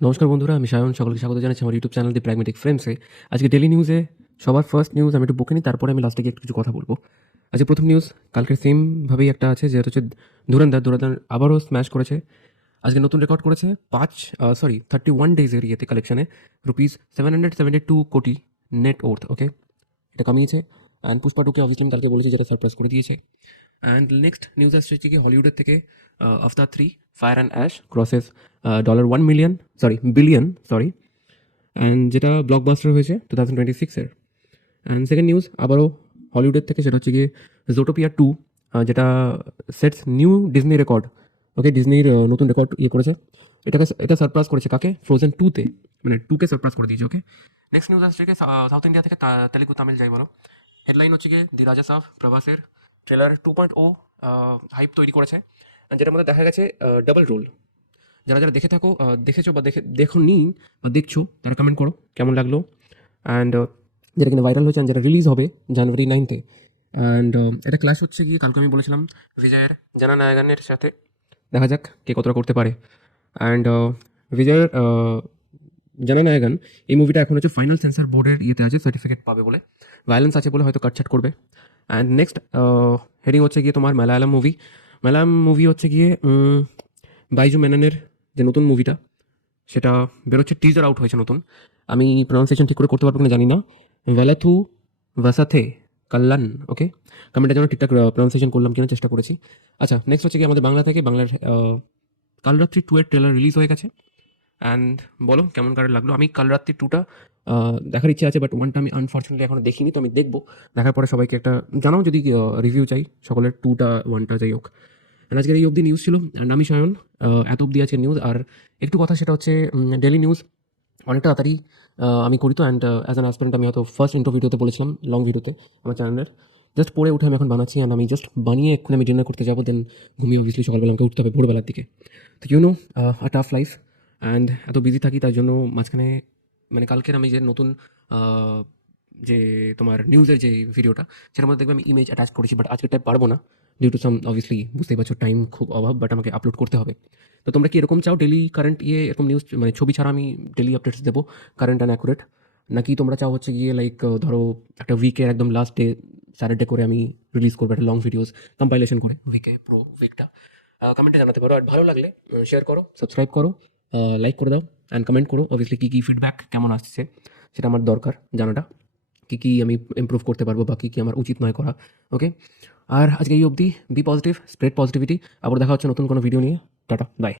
নমস্কার বন্ধুরা, আমি সায়ন। সকলকে স্বাগত জানাচ্ছি আমার ইউটিউব চ্যানেল দি প্র্যাগমেটিক ফ্রেন্ডসে। আজকে ডেইলি নিউজে সবার ফার্স্ট নিউজ আমি একটু বকে নিই, তারপরে আমি লাস্টে গিয়ে একটু কিছু কথা বলবো। আজকে প্রথম নিউজ কালকে সেমভাবেই একটা আছে, যেটা হচ্ছে ধুরন্ধর আবারও স্ম্যাশ করেছে। আজকে নতুন রেকর্ড করেছে 31 ডেজের ইয়েতে কালেকশানে ₹772 কোটি নেট ওর্থ। ওকে, এটা কামিয়েছে। অ্যান্ড পুষ্পা টুকে অবভিয়াসলি আমি কালকে বলেছি, যেটা সারপ্রাইজ করে দিয়েছে। অ্যান্ড নেক্সট নিউজ আসছে হচ্ছে কি হলিউডের থেকে, আফতার 3 fire and ash crosses $1 billion, and যেটা ব্লকবাস্টার হয়েছে 2026-এর। অ্যান্ড সেকেন্ড নিউজ আবারও হলিউডের থেকে, সেটা হচ্ছে গিয়ে জোটোপিয়া 2, যেটা সেটস নিউ ডিজনি রেকর্ড। ওকে, ডিজনির নতুন রেকর্ড করেছে। এটা সারপ্রাইজ করেছে কাকে? ফ্রোজেন 2-তে, মানে 2কে সারপ্রাইজ করে দিয়েছে। ওকে, নেক্সট নিউজ আসছে কি সাউথ ইন্ডিয়া থেকে, তেলেগু তামিল যাই বলো। হেডলাইন হচ্ছে গিয়ে দি রাজা সাব প্রভাসের ট্রেলার 2.0 হাইপ তৈরি করেছে, যেটার মধ্যে দেখা গেছে ডাবল রোল। যারা যারা দেখে থাকো, দেখেছো বা দেখোনি বা দেখছো, তারা কমেন্ট করো কেমন লাগলো। অ্যান্ড যেটা কিনা ভাইরাল হয়েছে, and যেটা রিলিজ হবে জানুয়ারি 9-এ। অ্যান্ড এটা ক্লাস হচ্ছে গিয়ে, কালকে আমি বলেছিলাম, বিজয়ের জানা নায়গানের সাথে। দেখা যাক কে কতটা করতে পারে। অ্যান্ড বিজয়ের জানা নায়গান এই মুভিটা এখন হচ্ছে ফাইনাল সেন্সর বোর্ডের ইয়েতে আছে, সার্টিফিকেট পাবে বলে। ভায়োলেন্স আছে বলে হয়তো কাটছাট করবে। অ্যান্ড নেক্সট হেডিং হচ্ছে গিয়ে তোমার মালায়ালাম মুভি হচ্ছে গিয়ে বাইজু মেননের যে নতুন মুভিটা, সেটা বেরোচ্ছে, টিজার আউট হয়েছে নতুন। আমি প্রনাউন্সিয়েশন ঠিক করে করতে পারবো কিনা জানি না। ভ্যালাথু ভাসাথে কাল্লান। ওকে, কমেন্টের জন্য ঠিকঠাক প্রনাউন্সিয়েশন করলাম কিনা চেষ্টা করেছি। আচ্ছা, নেক্সট হচ্ছে কি আমাদের বাংলা থেকে, বাংলার কালরাত্রি 2 এর ট্রেলার রিলিজ হয়ে গেছে। অ্যান্ড বলো কেমন কার লাগলো। আমি কালরাত্রি 2টা দেখার ইচ্ছে আছে, বাট 1টা আমি আনফর্চুনেটলি এখনো দেখিনি, তো আমি দেখবো। দেখার পরে সবাইকে একটা জানাও যদি রিভিউ চাই, সকলের 2টা 1টা যাই হোক। And আজকের এই অবধি নিউজ ছিল, অ্যান্ড আমি সায়ন। এত অবধি আছে নিউজ। আর একটু কথা, সেটা হচ্ছে ডেলি নিউজ অনেকটা তাড়াতাড়ি আমি করি তো। অ্যান্ড অ্যাজ অ্যান অ্যাসপিরেন্ট আমি হয়তো ফার্স্ট ইন্ট্রো ভিডিওতে বলেছিলাম, লং ভিডিওতে আমার চ্যানেলের জাস্ট পড়ে উঠে আমি এখন বানাচ্ছি। অ্যান্ড আমি জাস্ট বানিয়ে এক্ষুনি আমি ডিনার করতে যাবো, দেন ঘুমিয়ে অবভিয়াসলি সকালবেলা আমাকে উঠতে হবে ভোরবেলার দিকে। তো আ টাফ লাইফ। অ্যান্ড এত বিজি থাকি, তার জন্য মাঝখানে মানে কালকের আমি যে নতুন আহ, যে তোমার নিউজের যে ভিডিওটা, সেটার মধ্যে দেখবে আমি ইমেজ অ্যাটাচ করেছি, বাট আজকে টাইপ পারবো না, ডিউ টু সাম অবভিয়াসলি বুঝতেই পারছো টাইম খুব অভাব, বাট আমাকে আপলোড করতে হবে। তো তোমরা কি এরকম চাও ডেলি কারেন্ট এরকম নিউজ, মানে ছবি ছাড়া আমি ডেলি আপডেটস দেবো, কারেন্ট অ্যান্ড অ্যাকুরেট? নাকি তোমরা চাও হচ্ছে গিয়ে লাইক ধরো একটা উইকের একদম লাস্ট ডে স্যাটারডে করে আমি রিলিজ করবো একটা লং ভিডিওস কম্পাইলেশন করে পুরো উইকটা? কমেন্টে জানাতে পারো। আর ভালো লাগলে শেয়ার করো, সাবস্ক্রাইব করো, লাইক করে দাও, অ্যান্ড কমেন্ট করো অবভিয়াসলি কী ফিডব্যাক কেমন আসছে, সেটা আমার দরকার জানাটা। কী আমি ইমপ্রুভ করতে পারবো বা কী আমার উচিত নয় করা। ওকে, আর আজকে এই অবধি। Be positive, spread positivity. আবার দেখা হচ্ছে নতুন কোনো ভিডিও নিয়ে। Tata, by.